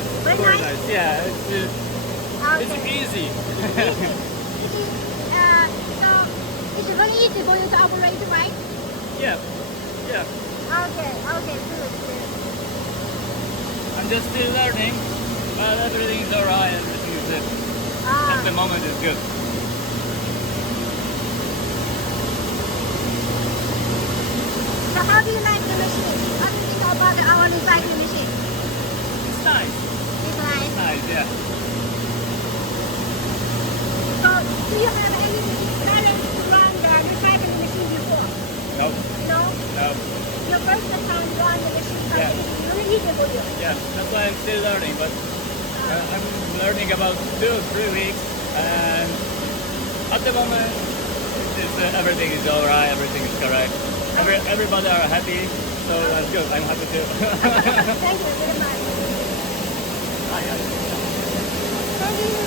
nice. Very Very nice? nice. Yeah, it's Okay. easy. Easy. So it's really easy for you to operate, right? Yeah, yeah. Okay, okay, good, good. I'm just still learning, but everything is alright. Everything is good. At the moment, it's good. So how do you like the machine? What do you think about our recycling machine? It's nice. It's nice. Nice, yeah. So do you have any experience to run the recycling machine before? No, No? no. Your first time run the machine, so Yeah. it's really easy for you. Yeah, that's why I'm still learning. But I'm learning about 2 or 3 weeks, and at the moment, everything is alright. Everything is correct. Everybody are happy, so that's good. I'm happy too. Thank you very much. Ah, yeah. So do you